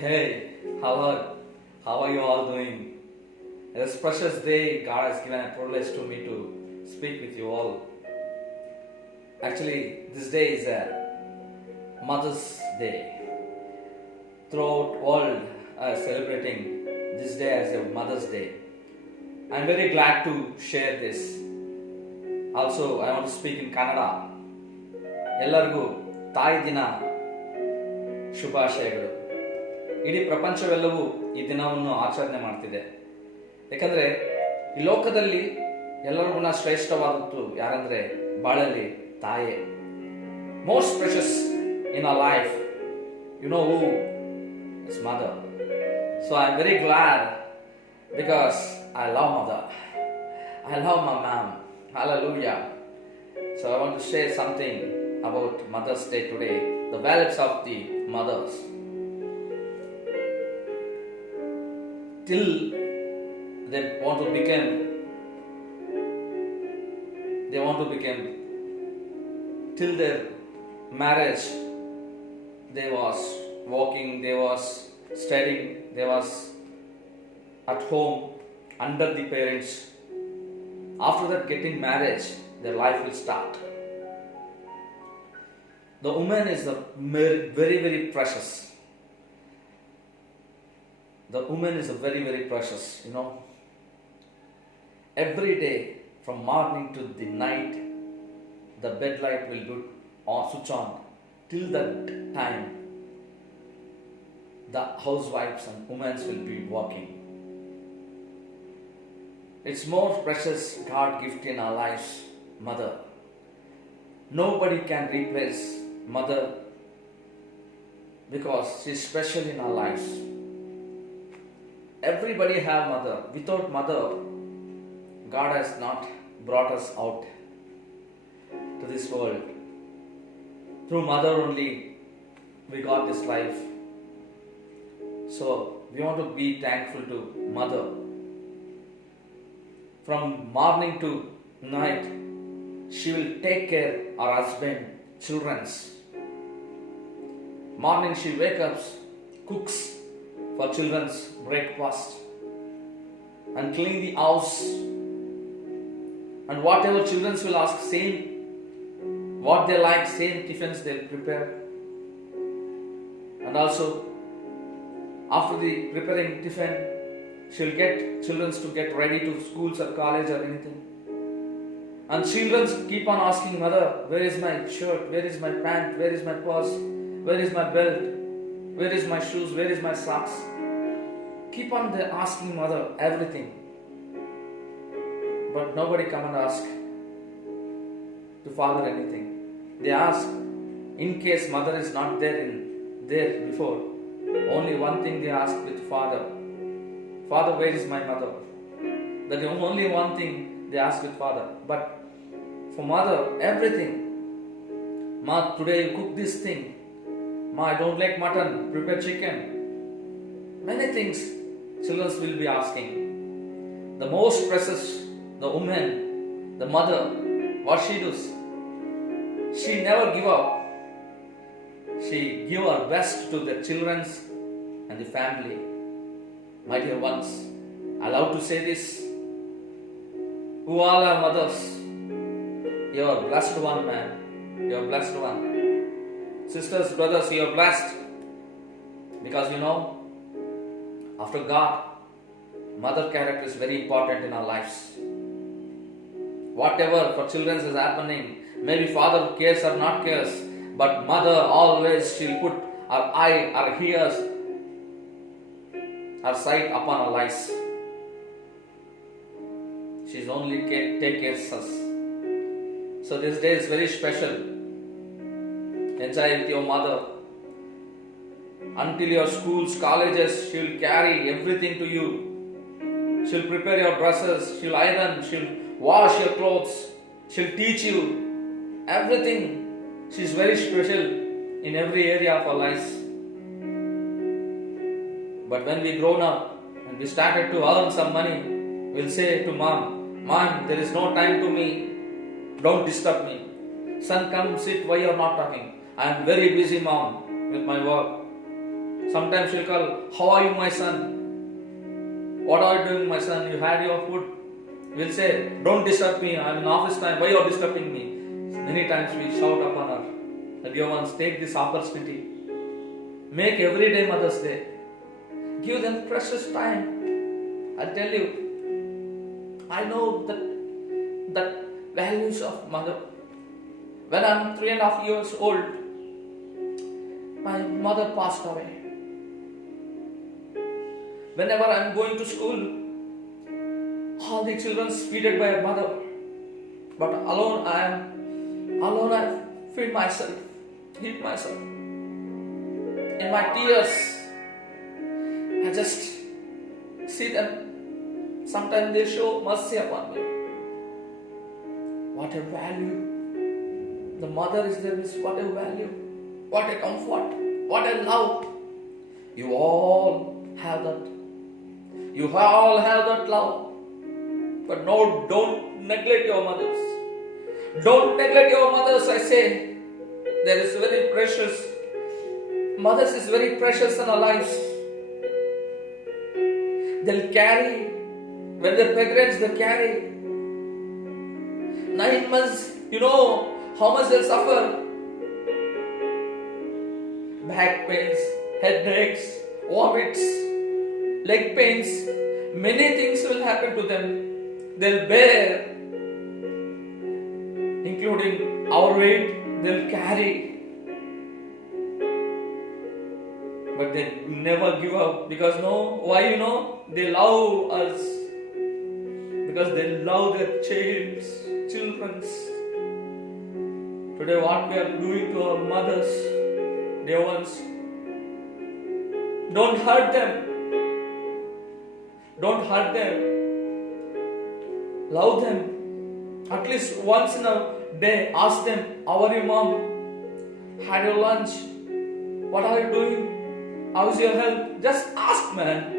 Hey, hello. How are you all doing? This precious day, God has given a privilege to me to speak with you all. Actually, this day is a Mother's Day. Throughout world are celebrating this day as a Mother's Day. I'm very glad to share this. Also, I want to speak in Kannada. ಎಲ್ಲರಿಗೂ ತಾಯಿ ದಿನ ಶುಭಾಶಯಗಳು. ಇಡೀ ಪ್ರಪಂಚವೆಲ್ಲವೂ ಈ ದಿನವನ್ನು ಆಚರಣೆ ಮಾಡ್ತಿದೆ. ಯಾಕಂದರೆ ಈ ಲೋಕದಲ್ಲಿ ಎಲ್ಲರಿಗೂ ಶ್ರೇಷ್ಠವಾದದ್ದು ಯಾರಂದರೆ ಬಾಳಲ್ಲಿ ತಾಯೇ. Most precious in a life, you know who is mother. So I am very glad because I love mother. I love my mam. Hallelujah. So I want to share something about Mother's Day today, the values of the mothers. Till they want to become till their marriage, they was working, they was studying, they was at home under the parents. After that, getting marriage, their life will start. The woman is very, very precious. The woman is very, very precious, you know. Every day, from morning to the night, the bed light will be on, switch on. Till that time, the housewives and women will be working. It's more precious God gift in our lives, mother. Nobody can replace mother because she's special in our lives. Everybody have mother. Without mother, God has not brought us out to this world. Through mother only we got this life. So we want to be thankful to mother. From morning to night, she will take care of our husband, children's. Morning she wakes up, cooks for children's breakfast and clean the house. And whatever children will ask, same what they like, same tiffins they'll prepare. And also, after the preparing tiffin, she'll get children to get ready to schools or college or anything. And children keep on asking mother, where is my shirt, where is my pant, where is my purse, where is my belt, where is my shoes, where is my socks. Keep on asking mother everything. But nobody come and ask to father anything. They ask, in case mother is not there before, only one thing they ask with father. Father, where is my mother? That is only one thing they ask with father. But for mother, everything. Ma, today you cook this thing. Ma, I don't like mutton, prepare chicken. Many things children will be asking. The most precious, the woman, the mother, what she does, she never give up. She give her best to the children and the family. My dear ones, I love to say this. Who all are mothers? You are blessed one, man. You are blessed one. Sisters, brothers, you are blessed. Because you know, after God, mother character is very important in our lives. Whatever for children is happening, maybe father cares or not cares, but mother always she'll put her eye, her ears, her sight upon our lives. She's only take care of us. So this day is very special. Enjoy with your mother. Until your schools, colleges, she'll carry everything to you. She'll prepare your dresses, she'll iron, she'll wash your clothes, she'll teach you everything. She's very special in every area of our lives. But when we grown up and we started to earn some money, we'll say to mom, there is no time to me, don't disturb me. Son, come sit, why you are not talking? I am very busy, mom, with my work. Sometimes she'll call, how are you, my son? What are you doing, my son? You had your food. We'll say, don't disturb me. I'm in office time. Why are you disturbing me? Many times we shout upon her. The dear ones, take this opportunity. Make every day Mother's Day. Give them precious time. I'll tell you, I know that values of mother. When I'm 3.5 years old, my mother passed away. Whenever I'm going to school, all the children feeded by a mother. But alone I feed myself, eat myself. In my tears, I just see them. Sometimes they show mercy upon me. What a value. The mother is there is what a value. What a comfort. What a love. You all have that. You all have that love. But no, don't neglect your mothers. Don't neglect your mothers, I say. There is very precious. Mothers is very precious in our lives. They'll carry. When they're pregnant, they'll carry. 9 months, you know how much they'll suffer. Back pains, headaches, vomits, leg pains. Many things will happen to them. They'll bear, including our weight, they'll carry. But they never give up because why they love us. Because they love their children. Today what we are doing to our mothers, dear ones, don't hurt them. Don't hurt them. Love them. At least once in a day, ask them, how are you, mom? Had your lunch? What are you doing? How's your health? Just ask, man.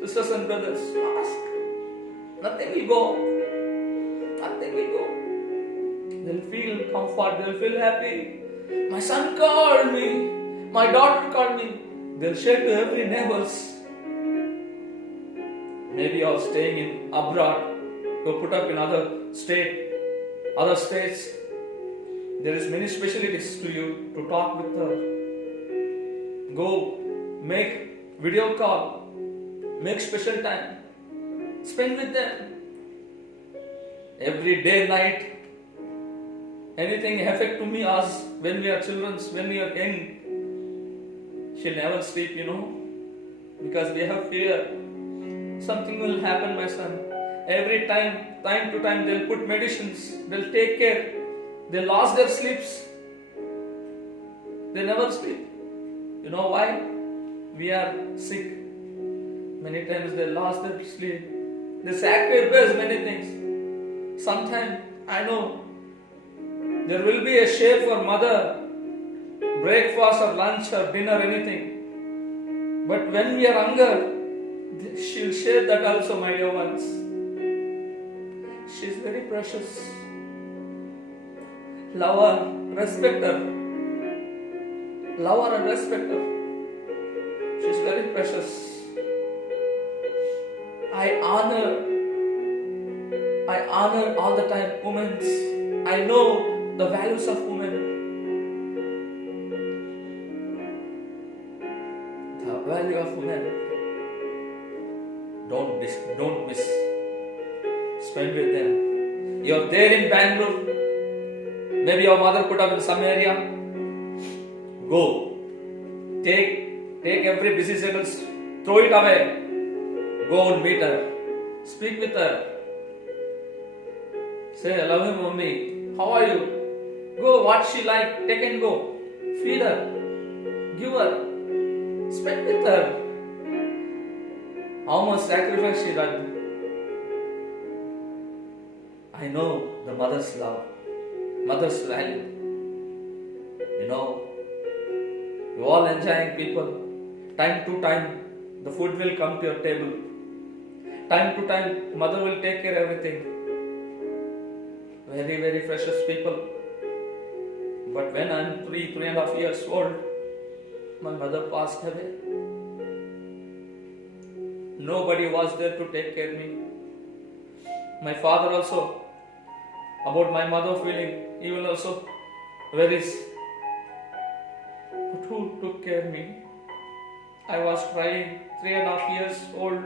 Sisters and brothers, ask. Nothing will go. Nothing will go. They'll feel comfort. They'll feel happy. My son called me. My daughter called me. They'll share to every neighbors. Maybe you're staying in abroad. You're put up in other states. There is many specialties to you to talk with her. Go, make video call, make special time, spend with them. Every day, night, anything affect to me as when we are children, when we are young, she'll never sleep, because we have fear. Something will happen, my son. Every time to time, they'll put medicines, they'll take care, they lost their sleeps. They never sleep. You know why? We are sick. Many times they lost their sleep. They sacrifice many things. Sometimes, I know, there will be a share for mother, breakfast or lunch or dinner, anything. But when we are hungry, she'll share that also, my dear ones. She's very precious. Love her, respect her. Love her and respect her. She's very precious. I honor all the time women. I know the values of women. The value of women. Don't miss. Spend with them. You're there in Bangalore. Maybe your mother put up in some area. Go. Take every busy seconds. Throw it away. Go and meet her. Speak with her. Say, I love you, mommy. How are you? Go, what she like, take and go. Feed her. Give her. Spend with her. How much sacrifice she done. I know the mother's love, mother's value. You all enjoying people. Time to time, the food will come to your table. Time to time, mother will take care of everything. Very, very precious people. But when I'm 3.5 years old, my mother passed away. Nobody was there to take care of me. My father also, about my mother feeling, he will also worries. But who took care of me? I was crying, 3.5 years old.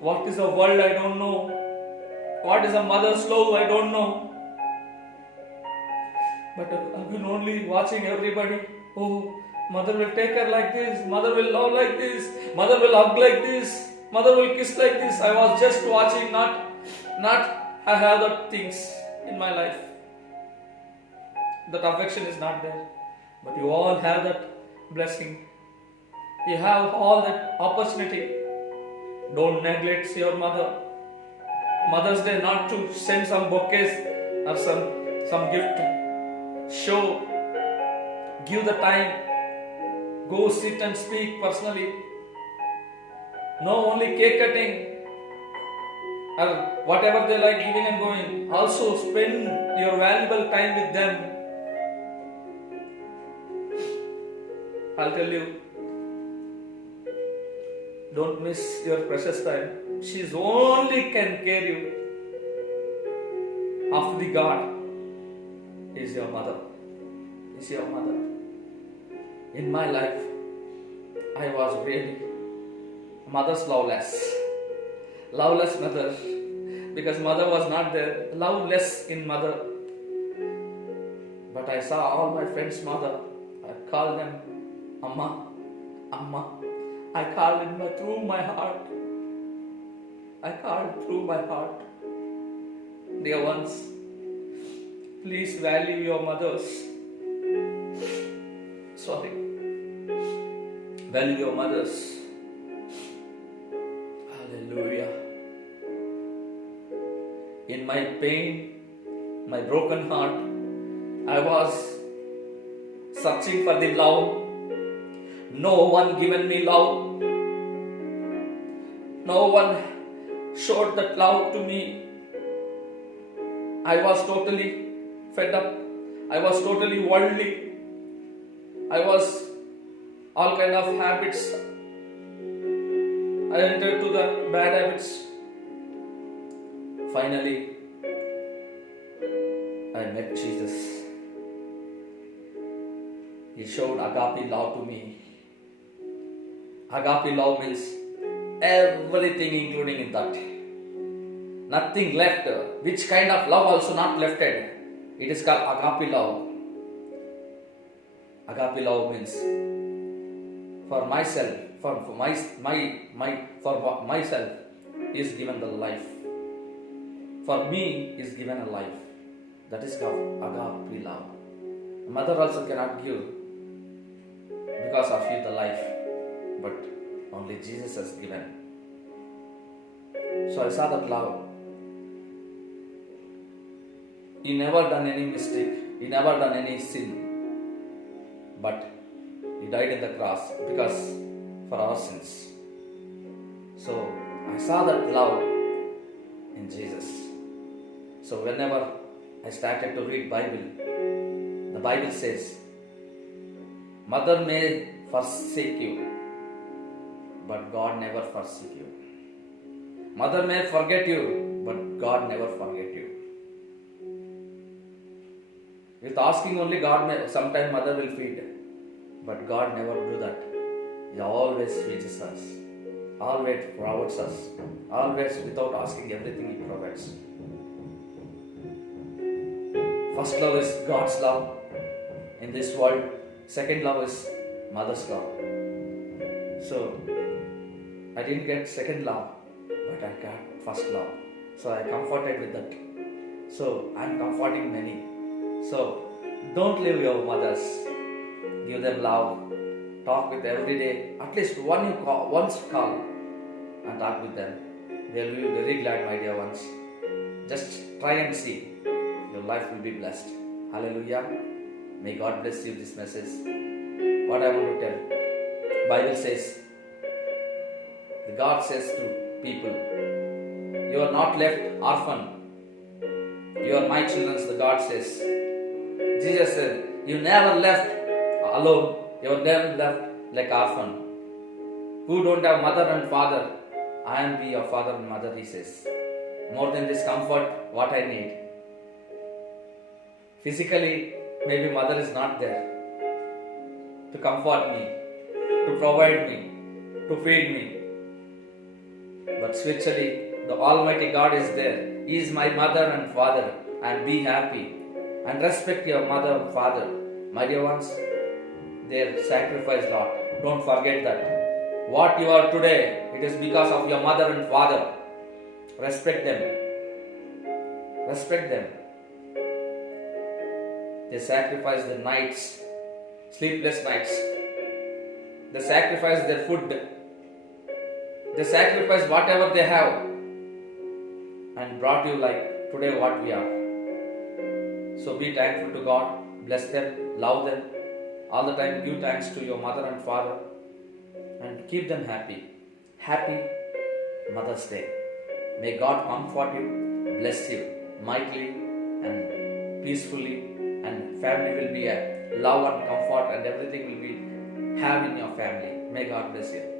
What is a world? I don't know. What is a mother's love? I don't know. But I've been only watching everybody. Oh, mother will take her like this. Mother will love like this. Mother will hug like this. Mother will kiss like this. I was just watching, not I have the things in my life. That affection is not there. But you all have that blessing. You have all that opportunity. Don't neglect your mother. Mother's Day, not to send some bouquets or some gift. Show. Give the time. Go sit and speak personally. No only cake cutting or whatever they like giving and going. Also spend your valuable time with them. I'll tell you, don't miss your precious time. She's only can care you. Of the God is your mother. Is your mother. In my life, I was really mother's loveless. Loveless mother. Because mother was not there. Loveless in mother. But I saw all my friends' mother. I called them Amma. Amma. I called it through my heart. I called through my heart. Dear ones, please value your mothers. Sorry. Value your mothers. Hallelujah. In my pain, my broken heart, I was searching for the love. No one given me love. No one showed that love to me. I was totally fed up. I was totally worldly. I was all kind of habits. I entered to the bad habits. Finally, I met Jesus. He showed agape love to me. Agape love means everything including in that. Nothing left. Which kind of love also not lefted. It is called agape love. Agape love means for myself, for myself is given the life. For me is given a life. That is called agape love. Mother also cannot give because of you the life, but only Jesus has given. So I saw that love. He never done any mistake. He never done any sin. But He died in the cross because for our sins. So I saw that love in Jesus. So whenever I started to read Bible, the Bible says, mother may forsake you, but God never forsake you. Mother may forget you, but God never forget you. With asking only, God may, sometimes mother will feed, but God never do that. He always feeds us, always provides us, always without asking everything He provides. First love is God's love in this world. Second love is mother's love. So I didn't get second love, but I got first love. So I comforted with that. So I'm comforting many. So don't leave your mothers. Give them love. Talk with them every day. At least once call and talk with them. They'll be very glad, my dear ones. Just try and see. Your life will be blessed. Hallelujah. May God bless you this message. What I want to tell. Bible says, the God says to people, you are not left orphan. You are my children, the God says. Jesus said, you never left alone. You were never left like orphan, who don't have mother and father. I am be your father and mother, he says. More than this comfort, what I need. Physically, maybe mother is not there to comfort me, to provide me, to feed me. But spiritually, the Almighty God is there. He is my mother and father, and be happy and respect your mother and father. My dear ones, their sacrifice, Lord. Don't forget that. What you are today, it is because of your mother and father. Respect them. Respect them. They sacrifice their nights, sleepless nights. They sacrifice their food. They sacrifice whatever they have and brought you like today what we are. So be thankful to God. Bless them. Love them. All the time give thanks to your mother and father and keep them happy. Happy Mother's Day. May God comfort you, bless you mightily and peacefully, and family will be a love and comfort and everything will be have in your family. May God bless you.